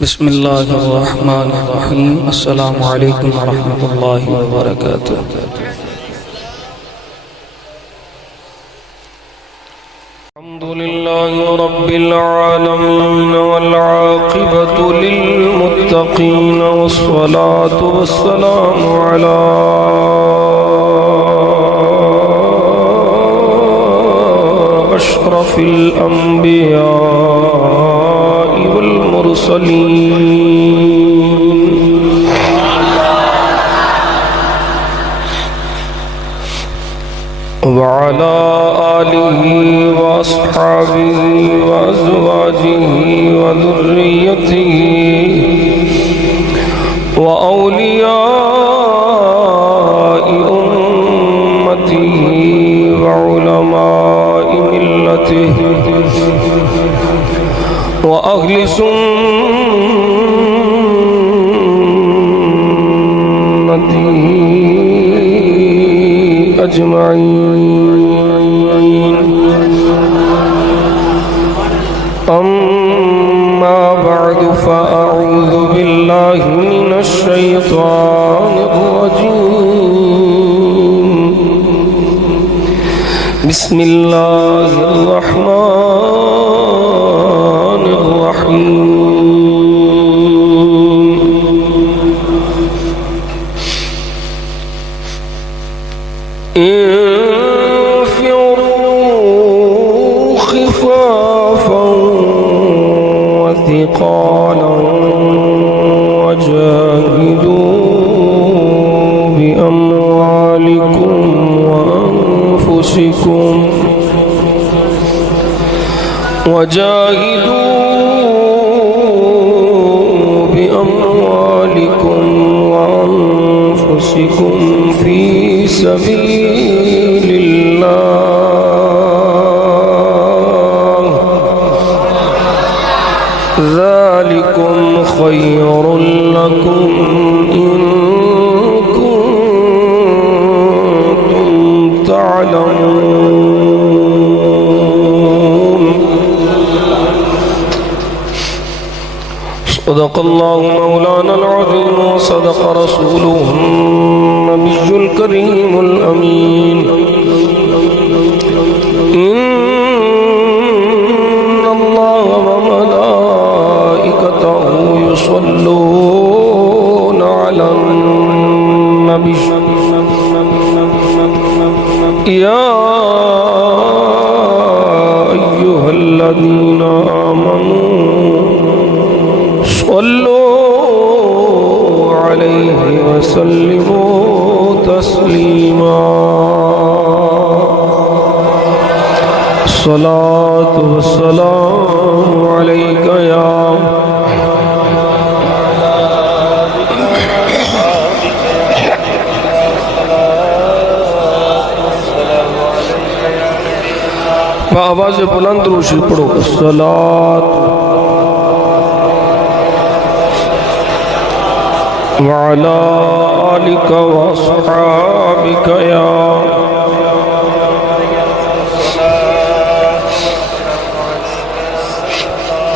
بسم اللہ الرحمن الرحیم۔ السلام علیکم ورحمۃ اللہ وبرکاتہ۔ الحمد للہ رب العالمین والعاقبۃ للمتقین والصلاة والسلام علی اشرف الانبیاء والمرسلین وعلى آله وأصحابه وأزواجه وذريته وأولياء أمته وعلماء ملته وأهل سنته أجمعين، أما بعد فأعوذ بالله من الشيطان الرجيم، بسم الله الرحمن الرحيم، انفروا خفافا وثقالا وجاهدوا بأموالكم وأنفسكم في سبيل الله، ذلكم خير لكم إن كنتم تعلمون، صدق الله مولانا العظيم وصدق رسوله النبي الكريم الأمين، إن الله وملائكته يصلون على النبي يا أيها الذين آمنوا صلوا عليه وسلموا تسليما، الصلاة والسلام عليك يا آواز بلند روشی پڑھو، الصلاة وعلى آلك وأصحابك يا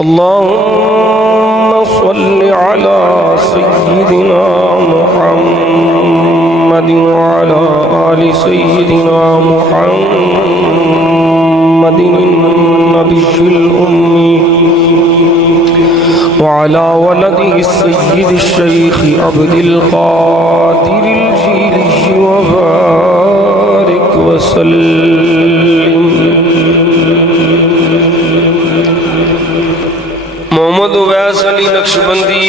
اللهم صل على سيدنا محمد وعلى آل سيدنا محمد النبي الأمي وعلى ولده السيد الشيخ عبد القادر الجيلي وبارك وسلم۔ محمد اویس علی نقشبندی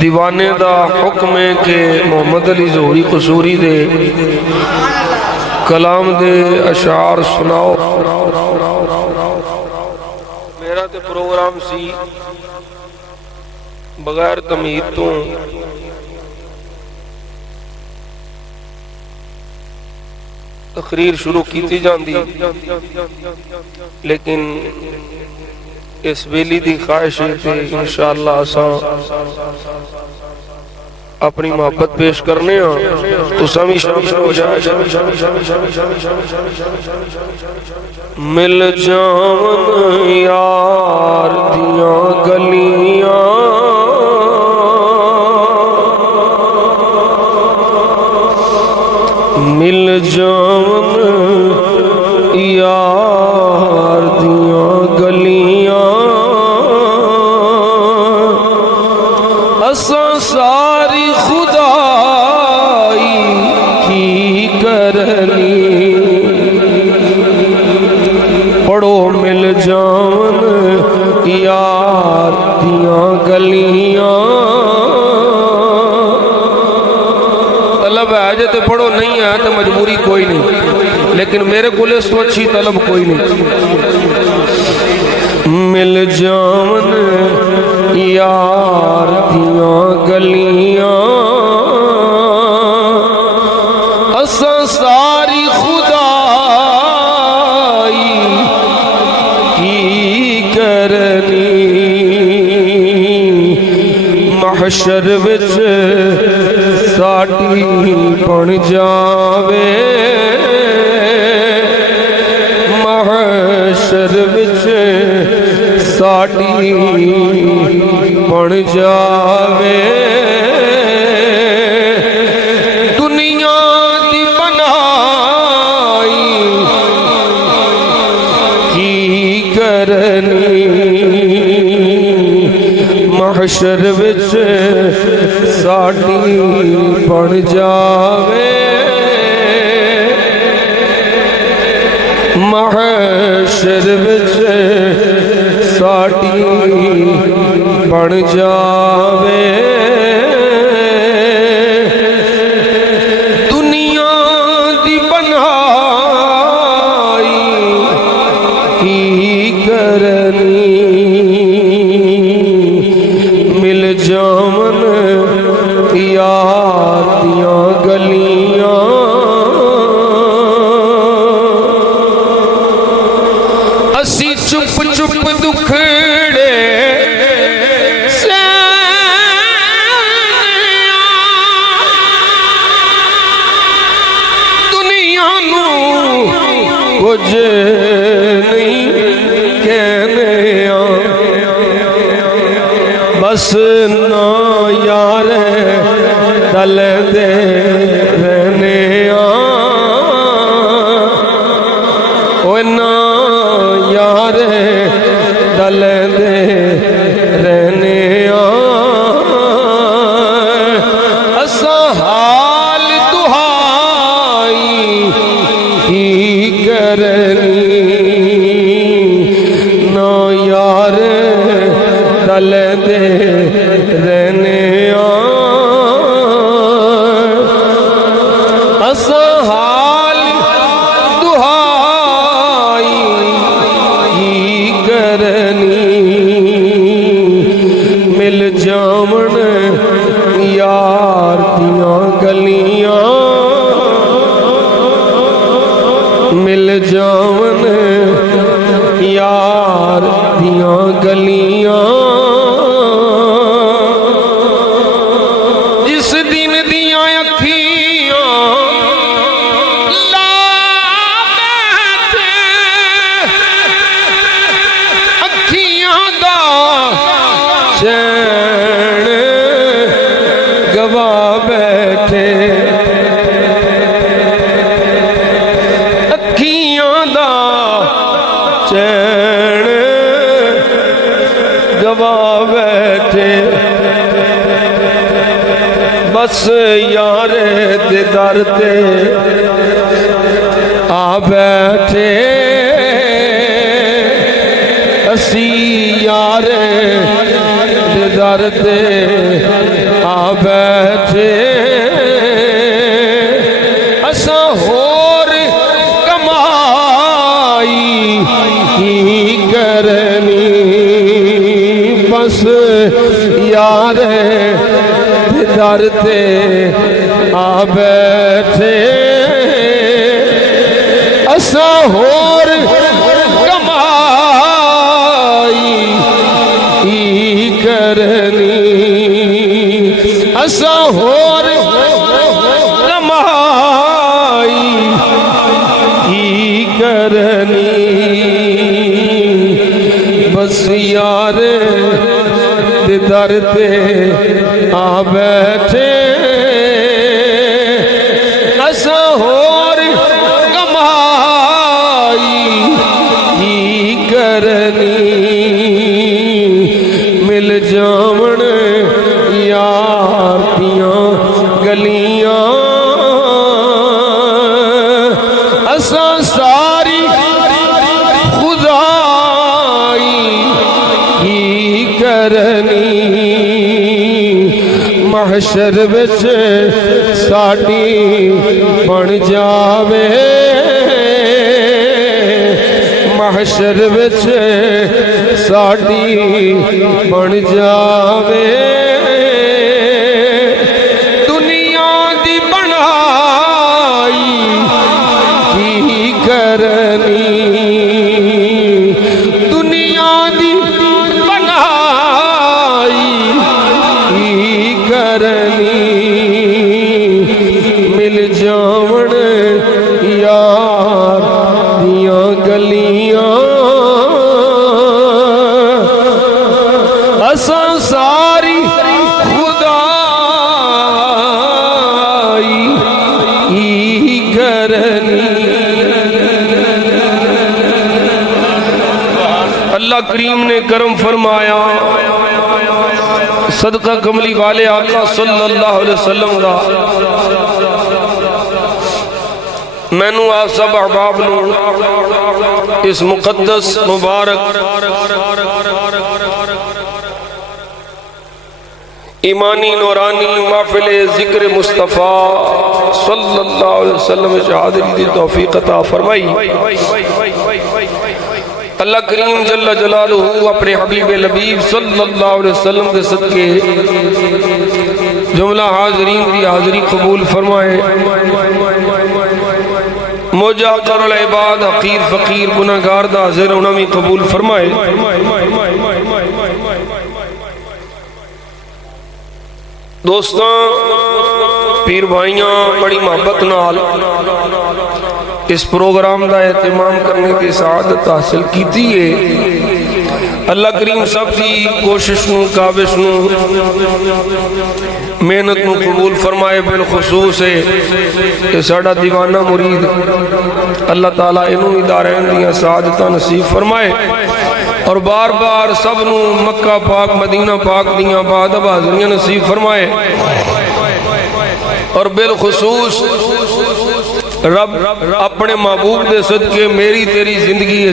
دیوانے دا حکم ہے کہ محمد علی ظہوری قصوری دے کلام دے اشعار سناؤ۔ میرا تے پروگرام سی بغیر تمہید تو تقریر شروع کیتی جاندی، لیکن اس ویلی دی خواہش ہے کہ انشاءاللہ اساں اپنی محبت پیش کرنے ہاں تو سمی شامل ہو جائے۔ مل جاون یار دیاں گلیاں مل جاون یار دیاں گلیاں طلب ہے جے تے پڑھو نہیں ہے تو مجبوری کوئی نہیں لیکن میرے کو اس تو اچھی طلب کوئی نہیں مل جاون یار دیاں گلیاں اساں ساری خدائی کی کرنی محشر وچ ساڈی بن جاوے محشر وچ ساڈی بن جاوے دنیا دی بنائی کی کرنی محشر وچ ساڈی بن جاوے محشر وچ ساڈی بن جاوے دنیا دی بنائی کی کرنی مل جاون یار دیاں گلیاں اسی چپ چپ دکھڑے دنیا نو کچھ نہیں کہنے بس نا یار دل دے رہنے اوہ نا یار دل دے رہنے اساں حال دہائی کی کرنی نا یار دل دے رہنے اساں حال دہائی کی کرنی مل جاون یار دیاں گلیاں مل جاون یار دیاں گلیاں جس دن دیاں اکھیاں لا بیٹھے اکھیاں دا چین گوا بیٹھے اکھیاں دا چین گوا بیٹھے بس یار دے در تے آ بیٹھے اسی یار دے در تے آ بیٹھے اساں ہور کمائی کی کرنی بس یار در تے آ بیٹھے اساں ہور کمائی کی کرنی اساں ہور کمائی کی کرنی بس یار دے در تے آ بیٹھے اساں ہور کمائی کی کرنی مل جاون یار دیاں گلیاں اساں ساری خدا محشر وچ ساڈی بن جاوے محشر وچ ساڈی بن جاوے دنیا دی بنائی کی کرنی دنیا دی بنائی کی کرنی مل جاون یار دیاں گلیاں اساں ساری خدائی کی کرنی اللہ کریم نے کرم فرمایا صدقہ کملی والے آقا صلی اللہ علیہ وسلم دا مینوں آپ سب احباب نو اس مقدس مبارک ایمانی نورانی محفل ذکر مصطفیٰ صلی اللہ علیہ وسلم شہادت دی توفیق عطا فرمائی اللہ کریم جل جلالہ اپنے حبیب لبیب صلی اللہ علیہ وسلم کے صدقے جملہ حاضرین کی حاضری قبول فرمائے موجہ کر العباد حقیر فقیر گناہگار دا حاضر انہمی قبول فرمائے دوستاں پیر بھائیاں بڑی محبت نال اس پروگرام دا اہتمام کرنے کی سعادت حاصل کیتی ہے اللہ کریم سب کی کوشش نو کاوش نو محنت نو قبول فرمائے بالخصوص ہے کہ ساڑا دیوانہ مرید اللہ تعالیٰ انہوں ادارین دیا سعادتہ نصیب فرمائے اور بار بار سب نو مکہ پاک مدینہ پاک دیا بعد حاضریاں نصیب فرمائے اور بالخصوص رب اپنے محبوب دے صدقے میری تیری زندگی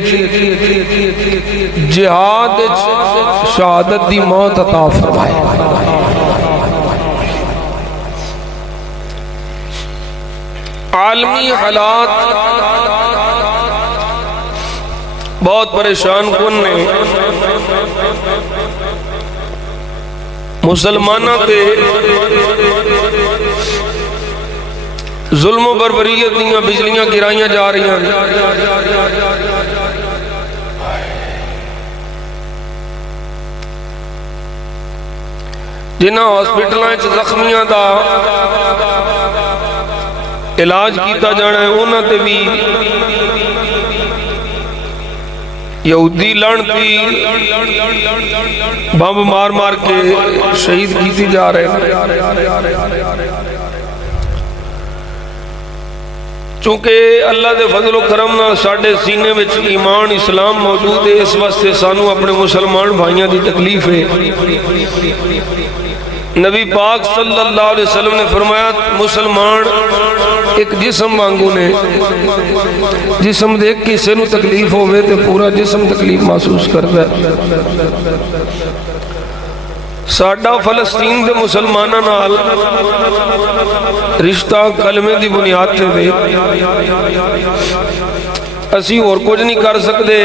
جہاد شہادت دی موت عطا فرمائے عالمی حالات بہت پریشان کن نے مسلمانہ کے ظلم و بربریت دیاں بجلیاں گرائیاں جا رہی ہیں جنہاں ہاسپٹلاں زخمیاں دا علاج کیتا جانا ہے انہاں تے بھی یہودی لڑتی بم مار مار کے شہید کیتی جا رہے ہیں چونکہ اللہ دے فضل و کرم نہ ساڑھے سینے وچ ایمان اسلام موجود ہے اس واسطے سانو اپنے مسلمان بھائیاں دی تکلیف ہے نبی پاک صلی اللہ علیہ وسلم نے فرمایا مسلمان ایک جسم وانگو نے جسم دیکھ کسی نو تکلیف ہوئے تو پورا جسم تکلیف محسوس کرتا ہے ساڑھا فلسطین دے مسلمانہ نال رشتہ کلمے دی بنیاد تے دے اسی اور کچھ نہیں کر سکتے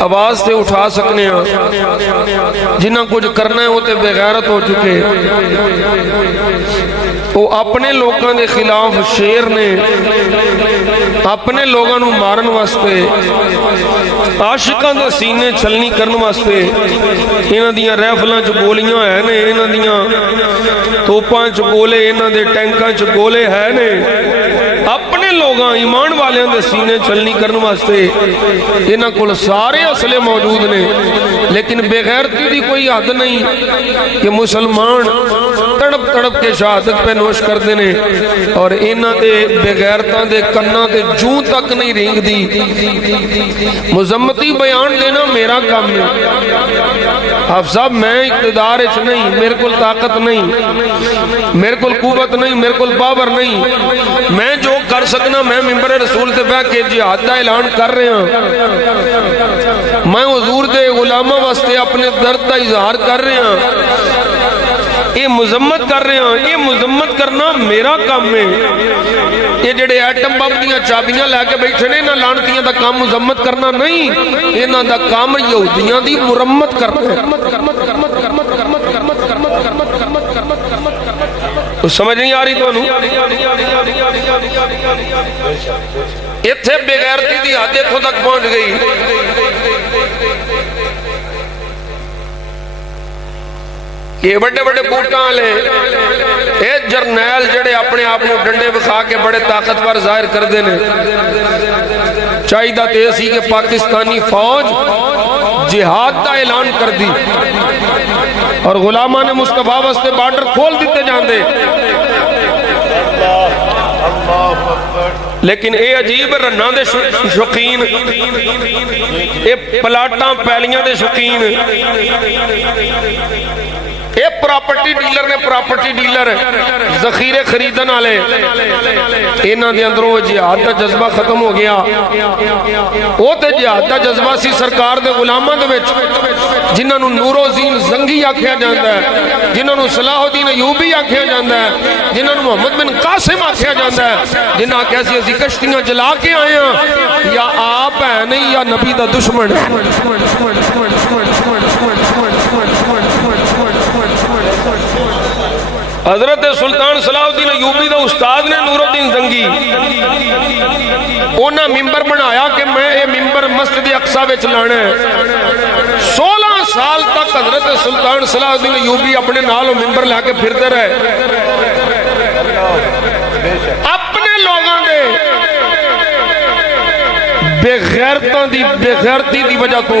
آواز تے اٹھا سکنے ہیں جنہاں کچھ کرنا ہے وہ تے بغیرت ہو چکے وہ اپنے لوگوں دے خلاف شیر نے اپنے لوگوں نو مارن واسطے عاشقاں دے سینے چھلنی کرن واسطے انہاں دیاں ریفلاں چ گولیاں ہے نے انہاں دیاں توپاں چ گولے انہاں دے ٹینکاں چ گولے ہے نے اپنے لوگاں ایمان والیاں دے سینے چھلنی کرن واسطے انہاں کول سارے اسلحے موجود نے لیکن بے غیرتی دی کوئی حد نہیں کہ مسلمان تڑپ تڑپ کے شہادت پہ نوش کر دینے اور انہاں دے بے غیرتاں دے کناں دے جوں تک نہیں رینگ دی مذمتی بیان دینا میرا کام ہے آپ صاحب میں اقتدار اچھ نہیں میرے کل طاقت نہیں میرے کل قوت نہیں میرے کل پاور نہیں میں جو کر سکنا میں ممبر رسول تے بیٹھ کے جہاد دا اعلان کر رہے ہیں میں حضور دے غلامہ واسطے اپنے درد دا اظہار کر رہے ہیں یہ مذمت کر رہے ہیں، یہ مذمت کرنا میرا کام ہے۔ یہ جڑے ایٹم بم دیاں چابیاں لے کے بیٹھے نے، انہاں لعنتیاں دا کام مذمت کرنا نہیں، انہاں دا کام یہودیاں دی مرمت کرنا ہے۔ سمجھ نہیں آ رہی تو اتھے بغیرتی دی حد اتھوں تک پہنچ گئی۔ یہ بڑے بڑے بوٹاں لے اے جرنیل جڑے اپنے آپ کو ڈنڈے بکھا کے بڑے طاقتور ظاہر کر دینے، چاہیدہ تے اسی کہ پاکستانی فوج جہاد دا اعلان کر دی اور غلامان مصطفیٰ واسطے بارڈر کھول دیتے جاندے۔ لیکن اے عجیب رناں دے شوقین، اے پلاٹاں پیلیاں دے شوقین، اے پراپرٹی ڈیلر نے پراپرٹی ڈیلر ذخیرے خریدن والے، انہاں دے اندروں جہاد دا جذبہ ختم ہو گیا۔ وہ تے جہاد دا جذبہ سی سرکار دے غلاماں دے وچ، جنہاں نوں نور الدین زنگی آکھیا جاندا ہے، جنہاں نوں صلاح الدین ایوبی آکھیا جاندا ہے، جنہاں نوں محمد بن قاسم آکھیا جاندا ہے، جنہاں کیسی اسی کشتیاں جلا کے آئے ہیں، یا آپ ہے نہیں یا نبی دا دشمن ہے۔ حضرت سلطان صلاح الدین ایوبی دا استاد نے نور الدین زنگی انہاں ممبر بنایا کہ میں یہ ممبر مسجد اقصی وچ لانا ہے۔ 16 سال تک حضرت سلطان صلاح الدین ایوبی اپنے نالوں ممبر لے کے پھرتے رہے، اپنے لوگاں دے بغیرتی دی وجہ تو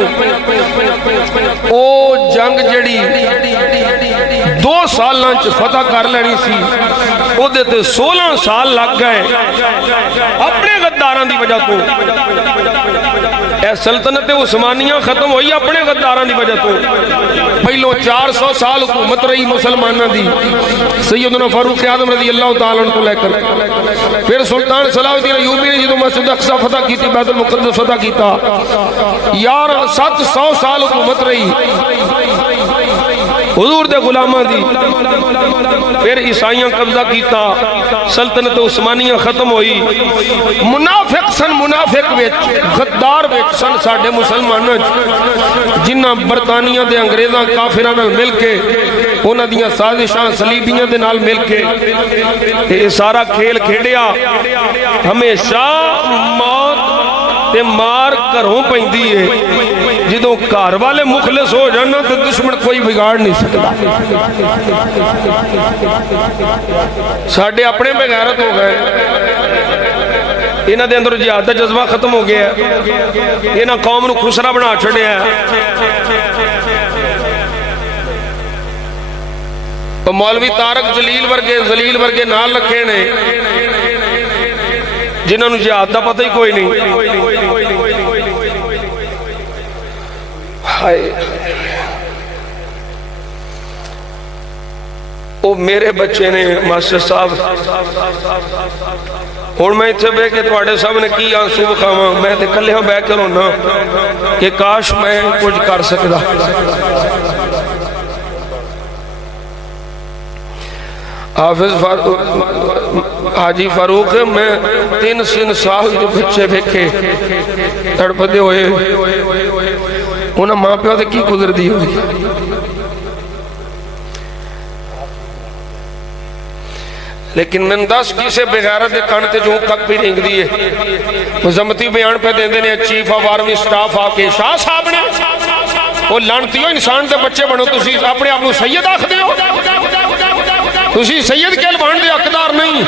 او جنگ جڑی 2 سالاں چ فتح کر لینی سی، او دے تے 16 سال لگ گئے اپنے غداراں دی وجہ تو۔ اے سلطنت عثمانیہ ختم ہوئی اپنے غداراں دی وجہ تو۔ پہلو 400 سال حکومت رہی مسلمانہ دی، سیدنا فاروق اعظم رضی اللہ تعالیٰ عنہ کو لے کر، پھر سلطان صلاح الدین ایوبی نے جدو مسجد اقصی فتح کی تھی، بیت المقدس فتح کیتا، 700 سال حکومت رہی حضور دے غلامہ دی، پھر عیسائیاں قبضہ کیتا، سلطنت عثمانیہ ختم ہوئی۔ منافق سن، منافق ویچ غدار ویچ سن ساڑھے مسلمانوں، جنہ برطانیہ دے انگریزاں کافرانہ مل کے انہاں دیاں سازشاں صلیبیاں دے نال مل کے یہ سارا کھیل کھیڑیا۔ ہمیشہ موت تے مار گھروں پیندی ہے، جدوں گھر والے مخلص ہو جانا تو دشمن کوئی بگاڑ نہیں سکتا۔ ساڑھے اپنے بغیرت ہو گئے، انہاں دے اندر جہاد دا جذبہ ختم ہو گیا، انہاں قوم نو خسرا بنا چھڑیا ہے۔ تو مولوی طارق زلیل ورگے نال رکھے نے، جنہاں نو جہاد دا پتہ ہی کوئی نہیں۔ وہ میرے بچے نے ماسٹر صاحب، اور میں اتھے بے کہ تواڈے صاحب نے کی آنسو بکھاواں، میں تے کلے ہاں بے کروں نا کہ کاش میں کچھ کر سکدا۔ حافظ حاجی فاروق، میں 3 سال جو بچے بیکھے تڑپدے ہوئے، انہاں ماں پیو دے کی گزر دی ہوئی۔ لیکن من 10 کسے بغیرت دے کانتے جو تک بھی رنگ دیئے، مزمتی بیان پہ دے دینے چیف آف آرمی سٹاف آکے شاہ صاحب نے وہ لانتی ہو انسان دے بچے بنو، تسی اپنے آپ نو سید آکھ دے ہو، تسی سید کے لبان دے اقدار نہیں،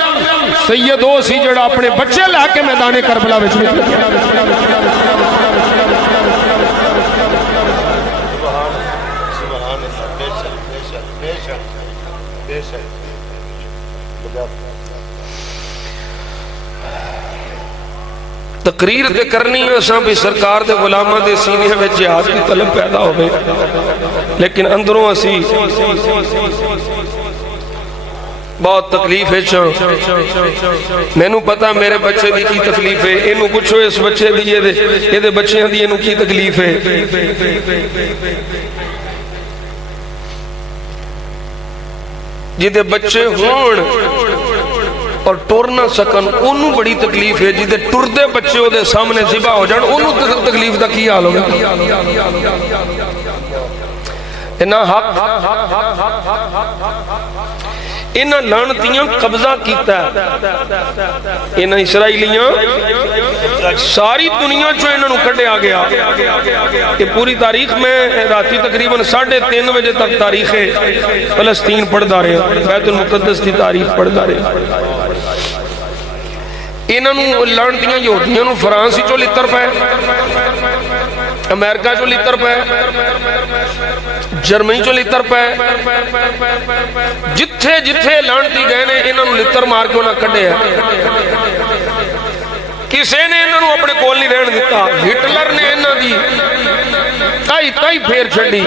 سید ہو سی جڑا اپنے بچے لے کے میدان کربلا بچ میں۔ تقریر تے کرنی ہے اساں بھی سرکار دے غلامہ دے سینے میں جہاد کی طلب پیدا ہو گئے، لیکن اندروں اسی بہت تکلیف ہے چھو۔ میں نو پتا میرے بچے دی کی تکلیف ہے، انہوں پوچھو اس بچے دی یہ دے بچے دی انہوں کی تکلیف ہے۔ جدے بچے ہون اور ٹور نہ سکن انہوں بڑی تکلیف ہے، جدے ٹردے بچے ہو دے سامنے ذبح ہو جان انہوں تکلیف دا کی حال ہوگا۔ انہاں حق انہاں لعنتیاں قبضہ کیتا ہے، انہاں اسرائیلیاں ساری دنیا جو انہوں کٹے آ گیا۔ کہ پوری تاریخ میں راتی تقریباً 3:30 بجے تک تاریخ فلسطین پڑھدا رہے، بیت المقدس کی تاریخ پڑھدا رہے۔ انہوں لعنتیاں یہودیاں نو فرانسی چو لتر پائے، امریکہ چو لتر پائے، جرمنی چو لتر پائے، جتھے جتھے لعنتی گئے نے انہوں لتر مار کے انہوں کڈے ہیں۔ کسے نے انہوں اپنے کول نہیں رہن دیتا، ہٹلر نے انہوں دی تائی پھیر چھڑی،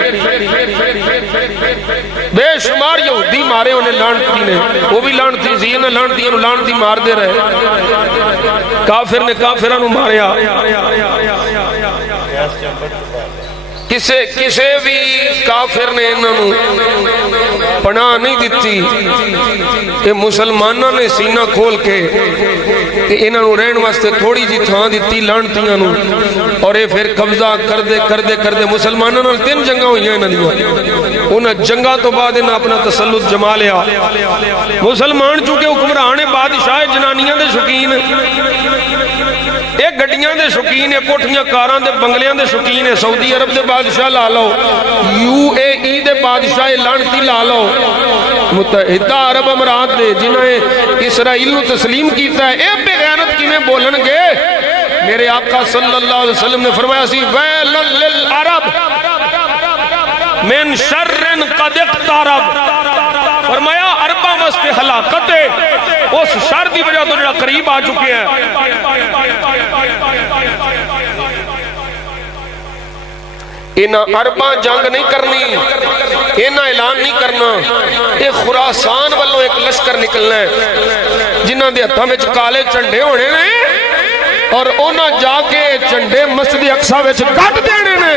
بے شمار یہودی مارے انہیں لعنتی نے، وہ بھی لعنتی سی، انہیں لعنتی مار دے رہے، کافر نے کافرانو ماریا۔ کسے بھی کافر نے انہوں پناہ نہیں دیتی، کہ مسلمانہ نے سینہ کھول کے انہوں رہن واسطے تھوڑی جی تھان دیتی لعنتیاں نو، اور یہ پھر قبضہ کردے مسلمانہ نے 3 جنگاں ہوئی ہیں انہاں جنگاں تو بعد انہاں اپنا تسلط جما لیا۔ مسلمان چونکہ حکمران بادشاہ جنانیاں دے شوقین، ایک گڈیاں دے شوقین ہے، کوٹھیاں کاران دے بنگلیاں دے شوقین ہے، سعودی عرب دے بادشاہ لا لو، UAE دے بادشاہ لعنتی لا لو، متحدہ عرب امارات دے جنہیں اسرائیل نو تسلیم کیتا ہے، اے بے غیرت کی میں بولن گے۔ میرے آقا صلی اللہ علیہ وسلم نے فرمایا سی ویل للعرب من شر قد اقترب، فرمایا عربہ واسطے ہلاکت ہے اس شر دی وجہ تو جڑا قریب آ چکے ہیں۔ انہاں عرباں جنگ نہیں کرنی، انہاں اعلان نہیں کرنا، یہ خراسان والوں ایک لشکر نکلنا ہے جنہاں دے ہتھاں وچ کالے جھنڈے ہونے نے، اور انہاں جا کے جھنڈے مسجد اقصی وچ گڈ دینے نے۔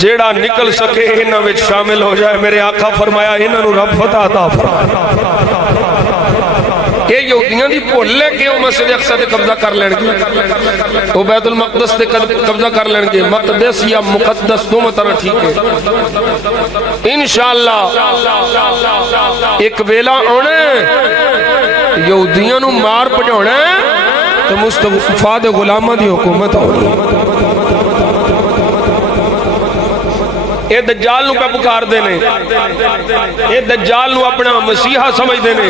جیڑا نکل سکے انہاں وچ شامل ہو جائے، میرے آقا فرمایا انہاں نو رب فتح عطا فرمائے۔ یہ یہودیاں دی بھول لے کے وہ مسجد اقصی تے قبضہ کر لین گے، وہ بیت المقدس تے قبضہ کر لین گے، مقدس یا مقدس دونوں طرح ٹھیک ہے۔ انشاءاللہ ایک ویلا آنا ہے یہودیاں نو مار پڑھونا ہے تو مصطفیٰ دے غلامہ دی حکومت ہونی۔ اے دجال نو پہ پکار دینے، اے دجال نو اپنا مسیحہ سمجھ دینے،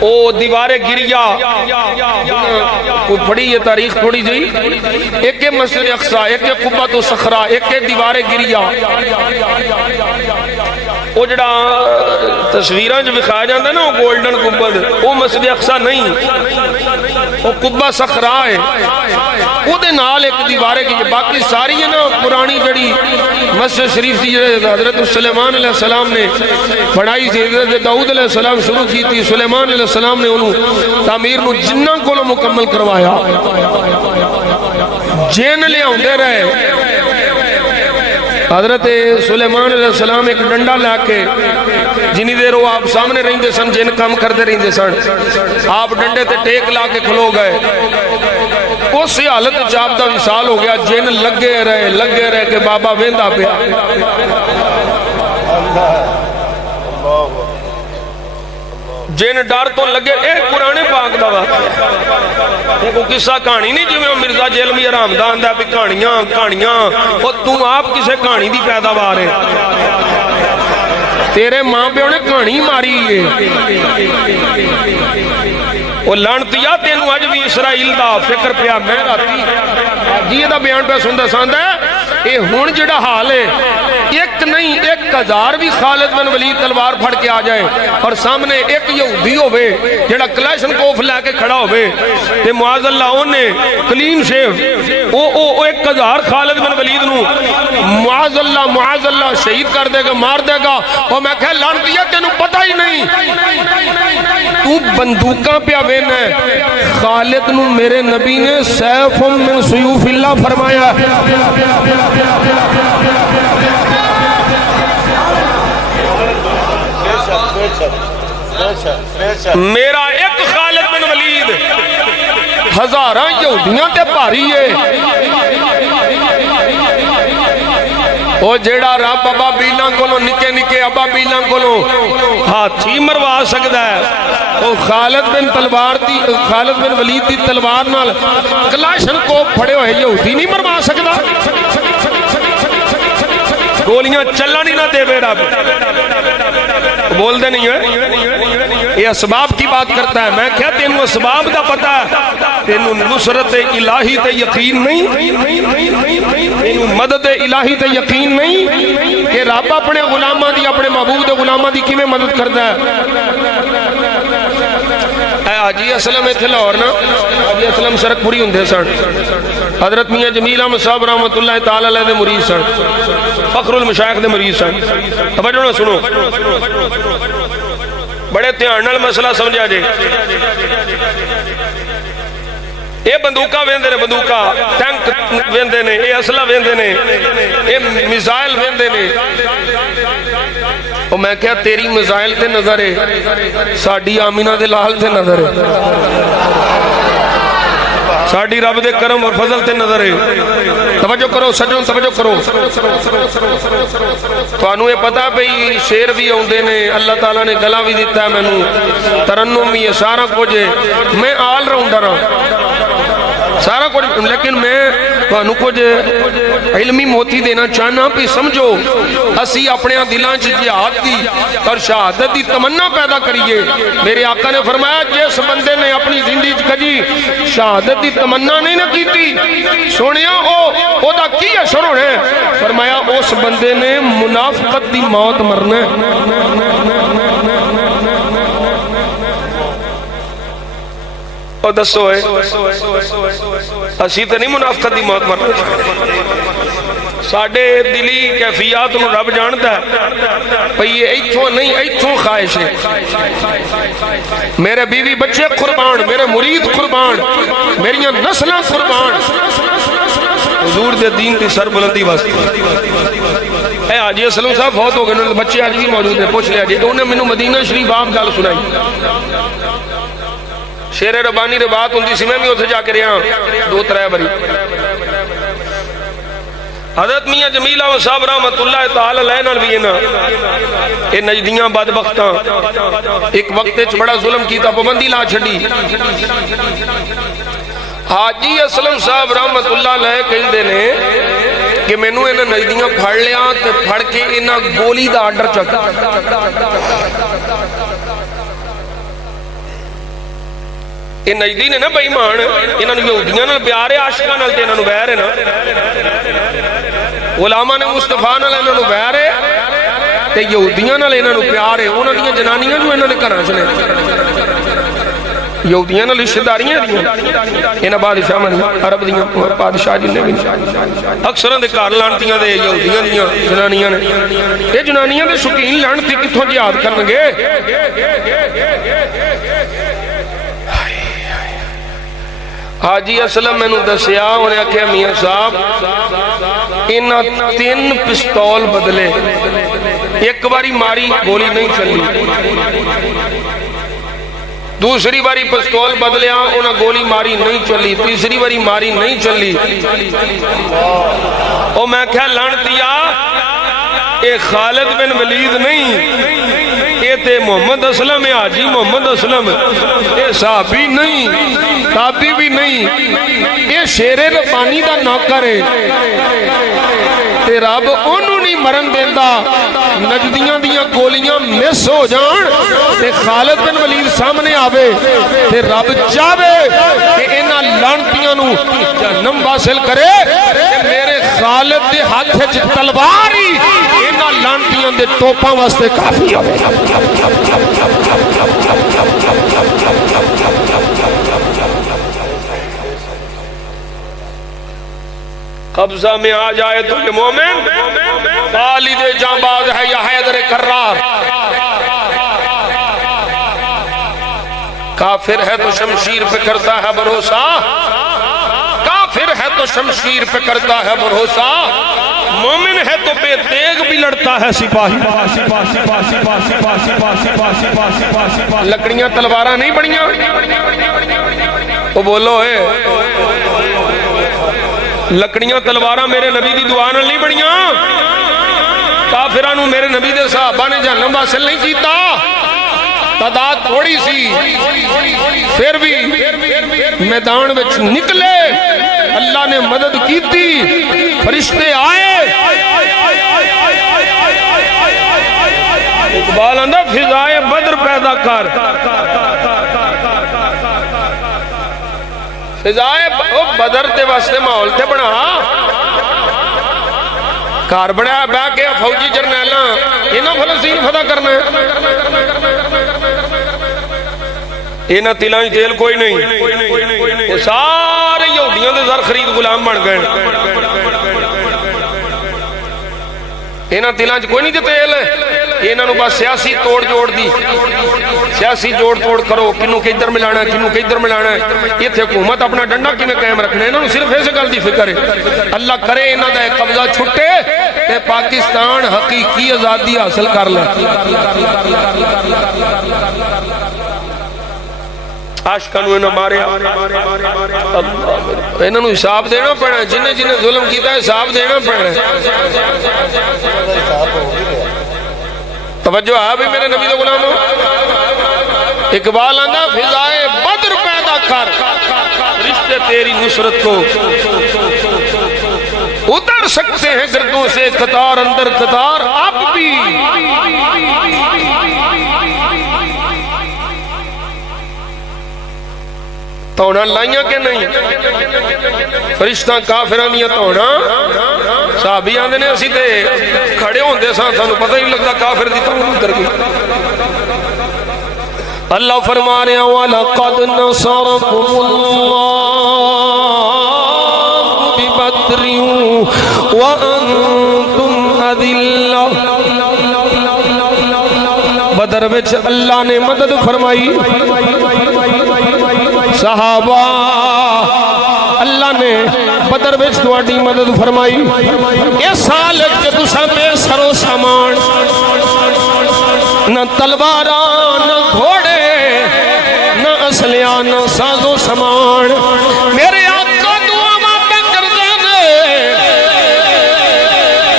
او دیوارے گریا کوئی پڑھی یہ تاریخ تھوڑی جی، ایک مسجد اقصی، ایک قبۃ الصخرہ، ایک دیوارے گریا، وہ جڑا تصویران جو بکھایا جاندہ ہے نا وہ گولڈن قبۃ، وہ مسجد اقصی نہیں، وہ قبۃ صخرہ ہے، وہ دے نال ایک دیوارے کی، باقی ساری ہے نا پرانی جڑی مسجد شریف تھی حضرت سلیمان علیہ السلام نے بڑھائی تھی، حضرت داؤد علیہ السلام شروع کی تھی، سلیمان علیہ السلام نے انہوں تعمیر نو جنہ کو مکمل کروایا، جین لے آندے رہے۔ حضرت سلیمان علیہ السلام ایک ڈنڈا لے کے جنی دیر وہ آپ سامنے رہندے سن، جن کام کردے رہندے سن، آپ ڈنڈے تے ٹیک لا کے کھلو گئے، اس حالت جاب دا وصال ہو گیا، جن لگے رہے کہ بابا ویندہ پیا۔ جن ڈار تو لگے، ایک قرآن پاک دا واقعہ، ایک قصہ کہانی نہیں جو میں مرزا جیلمی آرام دا آندہ پہ کہانیاں، اور تم آپ کسے کہانی دی پیداوار ہے، تیرے ماں پہ انہیں کہانی ماری ہے، وہ لعنتیا تینوں آج بھی اسرائیل دا فکر پیا میں راتی جی دا بیان پہ سندہ ساندہ ہے، اے ہون جڑا حال ہے، ایک نہیں 1000 بھی خالد بن ولید تلوار پھڑ کے آ جائے اور سامنے ایک یہودی ہوئے جڑا کلیشن کوف لے کے کھڑا ہوئے تے معاذ اللہ انہیں کلین شیف او 1000 خالد بن ولید نو معاذ اللہ شہید کر دے گا، مار دے گا، اور میں کہہ لعنتیہ تینوں پتہ ہی نہیں، تو تو بندوقاں پہ وینا ہے، خالد نو میرے نبی نے سیف من سیوف اللہ فرمایا. میرا ایک خالد بن ولید ہزاراں یہودیاں تے بھاری ہے. وہ جیڑا رب ابا بیلاں کولوں نکے نکے ابا بیلاں کولوں ہاتھی مروا سکدا ہے، وہ خالد بن ولید دی تلوار نال کلاشن کو پھڑے ہوئے یہودی نہیں مروا سکدا. گولیاں چلن ہی نہ دے بے رب. بول دے نہیں ہے، یہ اسباب کی بات کرتا ہے. میں کہا تینوں اسباب دا پتا ہے، تینوں نصرت الہی تے یقین نہیں، تینوں مدد الہی تے یقین نہیں کہ رب اپنے غلاماں دی اپنے محبوب دے غلاماں دی کیویں مدد کرتا ہے. اے حاجی اسلم ایتھے لاہور نا، حاجی اسلم شرک پوری ہوندے سن. حضرت میاں جمیل احمد صاحب رحمۃ اللہ تعالی علیہ دے مرید سن، فخر المشائخ دے مرید سن. توجہ نہ سنو، بڑے دھیان نال مسئلہ سمجھا جے. اے بندوقاں ویندے نے، بندوقاں ٹینک ویندے نے، اے اسلحہ ویندے نے، اے میزائل ویندے نے. اور میں کہا تیری میزائل تے نظر ہے، ساڈی آمینہ دے لال تے نظر ہے، ساڈی رب دے کرم اور فضل تے نظر ہے. توجہ کرو سجنوں، توجہ کرو. تو انہوں یہ پتا پہی شیر بھی ہوندے نے، اللہ تعالیٰ نے گلا بھی دیتا ہے میں ترنم بھی ہے، سارا کچھ ہے. میں آل راؤنڈر ہوں سارا کچھ، لیکن میں تانوں کچھ علمی موتی دینا چاہنا بھی سمجھو اسی اپنے دلان جہاد دی اور شہادت دی تمنا پیدا کریے. میرے آقا نے فرمایا جس بندے نے اپنی زندگی کجی شہادت دی تمنا نہیں نہ کیتی، سونیا او دا کی اثر ہونا ہے؟ فرمایا اس بندے نے منافقت دی موت مرنا ہے. اور دسو ہے اسی تے نہیں منافقت دی موت مرنا. ساڑھے دلی کیفیات نو رب جانتا ہے بھئی یہ ایتھوں نہیں، ایتھوں خواہش ہے. میرے بیوی بچے قربان، میرے مرید قربان، میریاں نسلیں قربان حضور دے دین دی سر بلندی واسطے. اے حاجی اسلم صاحب فوت ہو گئے، بچے آج بھی موجود ہیں، پوچھ لیا جی. انہوں نے منو مدینہ شریف آپ گل سنائی. شیر ربانی دے بات ہوندی سی، میں بھی اتھے جا کے رہا 2-3 باری. حضرت میاں جمیل احمد صاحب رحمت اللہ تعالی علیہ نال بھی نا اے نجدیاں بدبختاں ایک وقت وچ بڑا ظلم کیتا، پابندی لا چھڈی. حاجی اسلم صاحب رحمت اللہ علیہ کہندے نے کہ مینوں انہاں نجدیاں پھڑ لیا تے پھڑ کے انہاں گولی دا آرڈر چک. یہ نجدی نے نا بے ایمان، انہاں نوں یہودیاں نال پیار ہے، عاشقاں نال تے انہاں نوں ویر ہے نا، غلاماں نے مصطفیٰ نال انہاں نوں ویر ہے تے یہودیاں نال انہاں نوں پیار ہے. انہاں دیاں جنانیاں جو انہاں دے گھراں چ نے یہودیاں نال رشتہ داریاں دیاں، انہاں بادشاہ من عرب دیاں بادشاہ جنے بھی اکثراں دے گھر لانتیاں دے یہودیاں دیاں جنانیاں نے. یہ جنانیاں دے شوقین لانتی کتھوں جہاد کرن گے؟ حاجی اسلم میں نو دسیا، انہیں آکھیا میاں صاحب انہاں 3 پستول بدلے، ایک باری ماری گولی نہیں چلی، دوسری باری پستول بدلیا انہاں گولی ماری نہیں چلی، تیسری باری ماری نہیں چلی. او میں کہا لعنتیا اے خالد بن ولید نہیں، یہ تے محمد اسلم ہے، حاجی محمد اسلم. یہ صحابی نہیں، تابعی بھی نہیں، یہ شیر ربانی دا نوکر ہے. تے رب انہوں نہیں مرن دیندا، نجدیاں دیاں گولیاں مس ہو جان تے خالد بن ولید سامنے آوے تے رب چاہے کہ انہاں لعنتیاں نو جہنم واصل کرے تے میرے خالد دے ہاتھ وچ تلوار ہی انہاں لعنتیاں دے ٹوپاں واسطے کافی ہوے. قبضہ میں آ جائے تو یہ مومن خالد جانباز ہے یا حیدر کرار. کافر ہے تو شمشیر پہ کرتا ہے بھروسہ، کافر ہے تو شمشیر پہ کرتا ہے بھروسہ، مومن ہے تو بے تیغ بھی لڑتا ہے سپاہی۔ لکڑیاں تلواراں نہیں بڑیاں، وہ بولو ہے لکڑیاں تلواراں میرے نبی دی دعا نال نہیں بڑیاں، کافرانو میرے نبی دے صحابہ نے جہنم حاصل نہیں کیتا، تعداد تھوڑی سی، پھر بھی میدان وچ نکلے، اللہ نے مدد کیتی، فرشتے آئے۔ اقبال آندہ فضائے بدر پیدا کر، فضائے بدر تے واسطے ماحول تے بنا، کار بڑھا بہ کے فوجی جرنیلاں انہاں فلسطین فتح کرنا ہے، انہاں تلائیں تیل کوئی نہیں، وہ سارے یہودیاں دے زر خرید غلام بن گئے، انہاں تلائیں کوئی نہیں دے تیل، انہاں نو بس سیاسی توڑ جوڑ دی، سیاسی جوڑ توڑ کرو، کنوں کے ادھر ملانا ہے، کنوں کے ادھر ملانا ہے، یہ تھے حکومت اپنا ڈنڈا کی میں قائم رکھنے، انہوں صرف ایسے گل دی فکر ہے، اللہ کرے انہاں دا ایک قبضہ چھٹے تے پاکستان حقیقی آزادی حاصل کر لے۔ عاشقانو انہوں ماریا، انہوں حساب دینا پڑا، جنہیں جنہیں ظلم کیتا ہے حساب دینا پڑا۔ توجہ ہے بھی میرے نبی دے غلاموں، اقبال آندہ فضائے بدر پیدا کر، رشتے تیری نصرت کو اتر سکتے ہیں گردوں سے قطار اندر قطار، اب بھی توڑا لائیاں کہ نہیں، فرشتہ کافران دیا توڑا، صحابی آندے نے اسی تے کھڑے ہوں دے ساتھ سانو پتہ ہی لگتا کافر دی توڑا ادھر گئی۔ اللہ فرما رہے ہیں وَلَقَدْ نَصَرَكُمُ اللَّهُ بِبَدْرٍ وَأَنْتُمْ أَذِلَّةٌ، بدر وچ اللہ نے مدد فرمائی، صحابہ اللہ نے بدر وچ تواڈی مدد فرمائی، اس سال کہ تساں بے سرو سامان، نہ تلواراں نہ گھوڑے نہ اسلیاں نہ ساز و سامان، میرے آقا دعا پہ کر دے،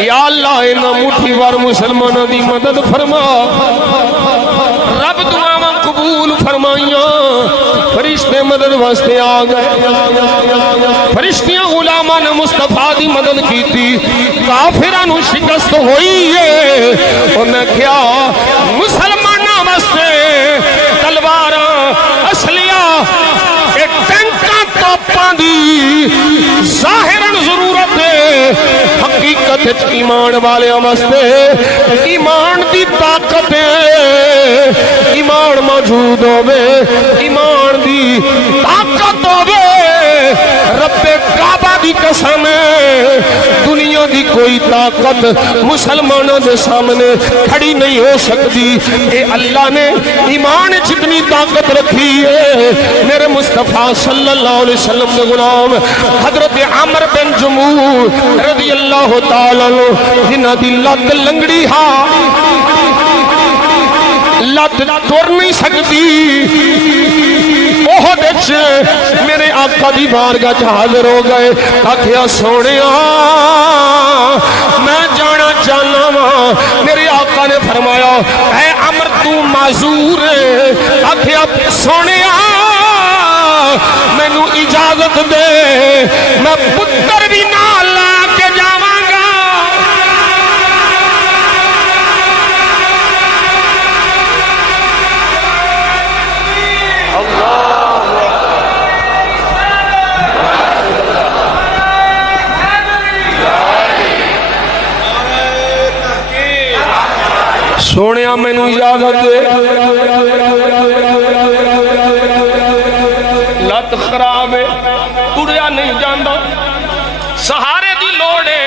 یا اللہ انہاں مٹھی وار مسلمانوں دی مدد فرما، رب دعا قبول فرمائیاں، فرشتے مدد واسطے آ گئے، فرشتیاں غلامان مصطفیٰ دی مدد کی تھی، کافرانو شکست ہوئی ہے، انہیں کیا مسلمانہ واسطے تلواراں اسلیاں ایک ٹینکاں توپاں دی ظاہراً ضرورت ہے، حقیقت ایمان والے واسطے ایمان دی طاقت ہے، ایمان موجود ہوئے، ایمان دی طاقت ہوئے، رب کعبہ دی قسم ہے، دنیا دی کوئی طاقت مسلمانوں دے سامنے کھڑی نہیں ہو سکتی، اے اللہ نے ایمان جتنی طاقت رکھی ہے، میرے مصطفیٰ صلی اللہ علیہ وسلم دے غلام حضرت عمر بن جموح رضی اللہ تعالیٰ جنہ دی لت لنگڑی ہاں، لت ٹر نہیں سکتی، احد وچ میرے آقا دی بارگاہ حاضر ہو گئے، آکھیا سونیا میں جانا چاہنا وا، میرے آقا نے فرمایا اے عمر تو معذور ہے، آکھیا سونیا مینوں اجازت دے میں پتر بھی نال لا کے جاواں گا۔ سونیا مینوں اجازت دے، لت خراب ہے، اڑیا نہیں جاندا، سہارے دی لوڑ ہے،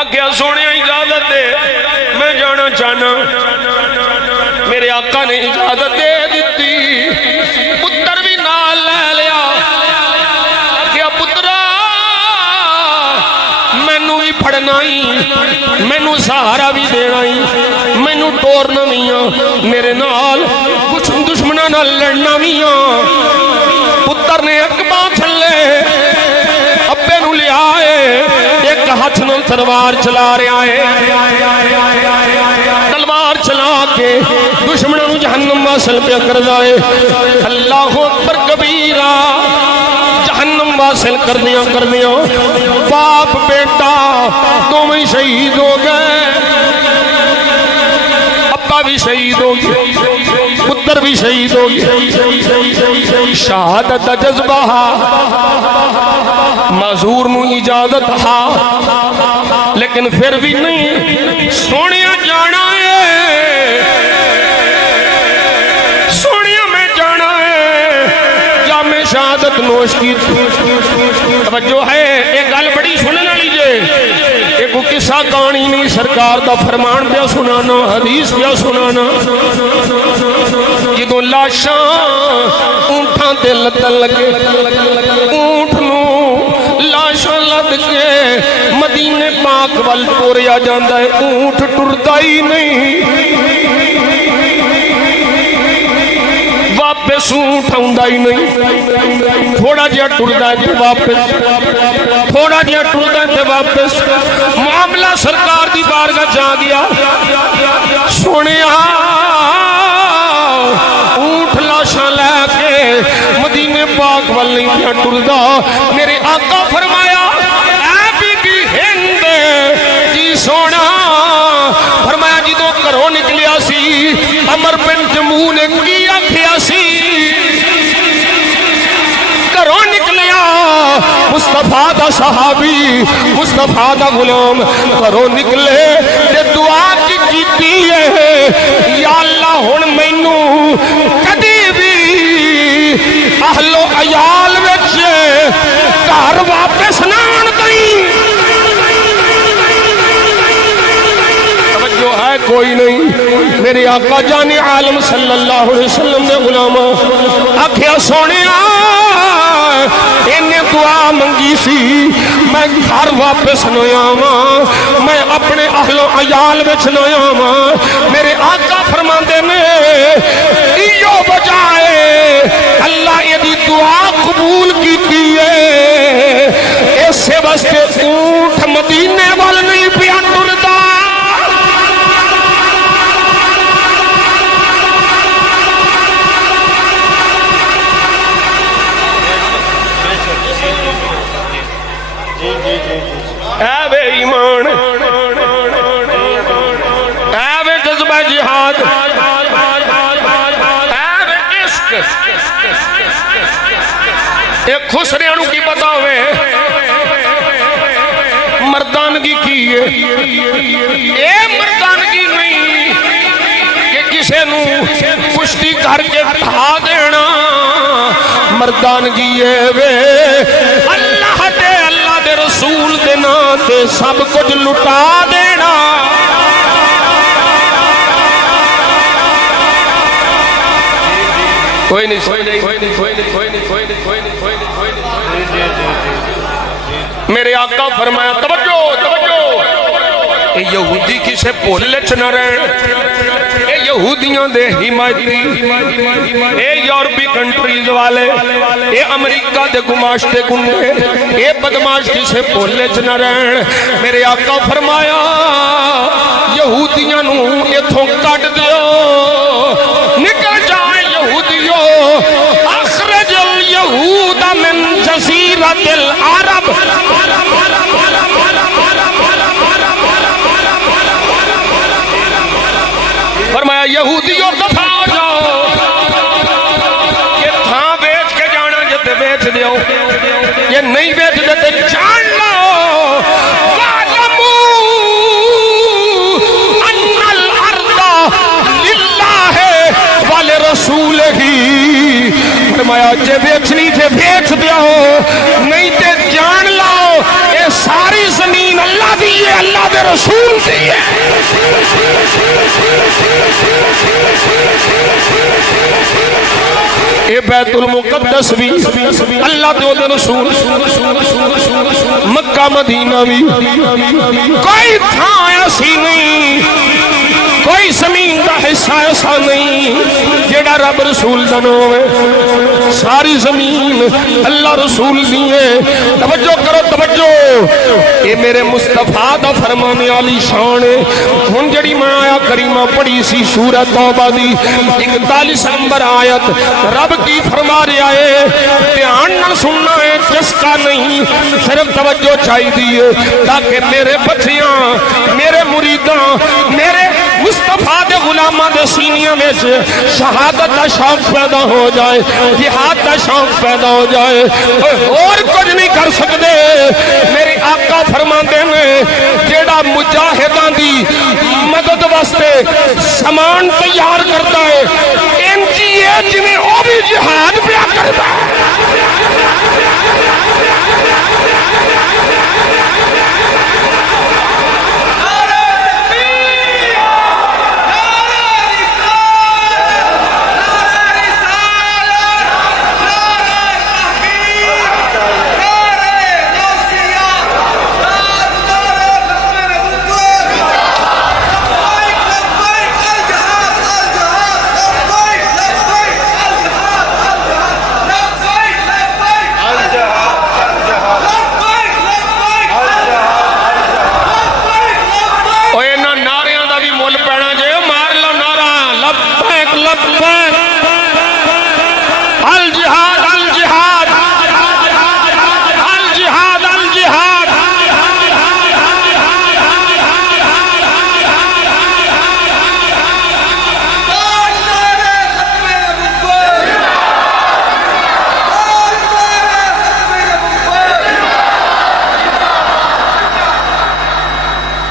اگیا سونیا اجازت دے میں جانا چاہنا، میرے آقا نے اجازت دے دیتی، پتر بھی نال لے لیا، کیا پترا مینوں بھی پھڑنا ہی، مینوں سہارا بھی دینا ہی، مینوں ٹورنا بھی ہاں، میرے نال کچھ دشمناں نال لڑنا بھی ہاں۔ پتر نے ایک بات تھلے ابے نو لے آئے، ایک ہاتھ نال تلوار چلا رہا ہے، تلوار چلا کے دشمنوں نو جہنم واصل پہ کر دائے۔ اللہ اکبر کبیرہ، جہنم واصل کر دیا، باپ بیٹا دونوں شہید ہو گئے، ابا بھی شہید ہو گئے، پتر بھی شہید ہو گئے۔ شہادت دا جذبہ معذور نو اجازت ہا، لیکن پھر بھی نہیں، سونیا جانا ہے، سونیا میں جانا ہے، جامع شہادت نوش کی۔ توجہ ہے، ایک گل بڑی سننا لیجئے، ایک قصہ کہانی نہیں، سرکار دا فرمان پیا سنانا، حدیث پیا سنانا۔ جدوں لاشاں اونٹاں تے لدن لگے، اونٹ نو لاشاں لد کے مدینے پاک ول ٹوریا جاندا ہے، اونٹ ٹردا ہی نہیں، واپس اونٹ آوندا ہی نہیں، تھوڑا جہا ٹردا ہے تے واپس، تھوڑا جہا ٹردا ہے تے واپس۔ معاملہ سرکار دی بارگاہ جا گیا، سنیا اونٹ لاشاں لے کے مدینے پاک وال نہیں کیا ٹردا۔ میرے آقا فرمایا اے بی بی ہند جی سونا، فرمایا جدوں گھروں نکلیا سی عمر بن جموح نے کی آکھیا سی، گھروں نکلیا مصطفیٰ دا صحابی، مصطفیٰ دا غلام گھروں نکلے تے دعا کی کیتی ہے، یا اللہ ہن مینوں کدی بھی اہل و عیال وچ گھر واپس نہ آن دئی۔ توجہ ہے کوئی نہیں، میرے آقا جان عالم صلی اللہ علیہ وسلم نے غلام آکھیا سونیا انہیں دعا منگی سی، میں گھر واپس نہ آواں، میں اپنے اہل و عیال وچ نہ آواں۔ میرے آقا فرماندے نے ایو بجائے اللہ یہ دعا قبول کیتی ہے، اسے واسطے اونٹ مدینے وال نہیں پیا ٹردا۔ اے بے ایمان، اے بے جذبہ جہاد، اے بے عشق، ایک خسریانو کی پتا ہوئے مردانگی کی ہے، اے مردانگی نہیں کہ کسے نو کشتی کر کے تھا دینا، مردانگی ہے وے اللہ دے رسول دے نام تے سب کچھ لٹا دینا۔ کوئی نہیں، میرے آقا فرمایا توجہ، اے یہودی کسے بھولے چ نہ رہن، اے یہودیاں دے حمایتی، اے یورپی کنٹریز والے، اے امریکہ دے گماشتے گنڈے، اے بدماش کسے بھولے چ نہ رہن۔ میرے آقا فرمایا یہودیاں نو ایتھوں کٹ دیو، نکل جائے یہودیو، اخرج الیہود من جزیرۃ العرب۔ فرمایا یہودیوں دفع ہو جاؤ، یہ تھاں بیچ کے جانا جتے بیچ دیو، یہ نہیں بیچ دیتے جان لو، وَعْلَمُوا أَنَّ الْأَرْضَ لِلَّهِ وَلِرَسُولِهِ۔ فرمایا جے بیچنی تھے بیچ دیو، نہیں تے جان لو اے ساری زمین اللہ دی یہ اللہ دے رسول دی ہے. اے بیت المقدس بھی اللہ دے رسول، مکہ مدینہ بھی کوئی تھاں ایسی نہیں، کوئی زمین دا حصہ ایسا نہیں جڑا رب رسول دا نہ ہوئے. ساری زمین اللہ رسول دی ہے. توجہ کرو توجہ، اے میرے مصطفیٰ دا فرمانے والی شان ہے. ہن جڑی میں آیا کریمہ پڑھی سی سورہ توبہ دی 41 نمبر آیت، رب کی فرما رہا ہے دھیان نہ سننا ہے، جس کا نہیں، صرف توجہ چاہیے دیئے تاکہ میرے بچیاں، میرے مریداں، میرے مصطفیٰ دے غلامہ دے سینیاں میں شہادت دا شوق پیدا ہو جائے، جہاد دا شوق پیدا ہو جائے. اور کچھ نہیں کر سکتے. میرے آقا فرماندے میں جیڑا مجاہداں دی مدد واسطے سامان تیار کرتا ہے انجی ہے جنہیں وہ بھی جہاد پیا کرتا ہے.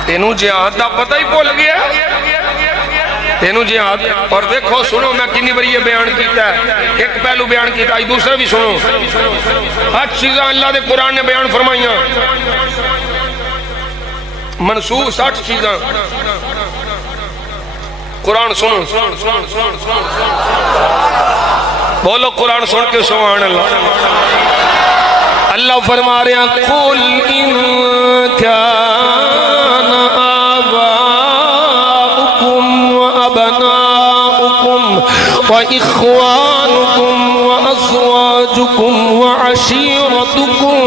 تینوں جہاد دا پتہ ہی بھول گیا، تینوں جہاد. اور دیکھو سنو میں کنی باری یہ بیان کیتا ہے، ایک پہلو بیان کیتا ہے، دوسرا بھی سنو. 8 چیزیں اللہ دے قرآن نے بیان فرمائیاں، منسوخ 60 چیزیں. قرآن سنو، بولو قرآن سن کے سبحان اللہ. اللہ فرما رہے ہیں قُلْ إِن كَانَ آبَاؤُكُمْ وَأَبْنَاؤُكُمْ وَإِخْوَانُكُمْ وَأَزْوَاجُكُمْ وَعَشِيرَتُكُمْ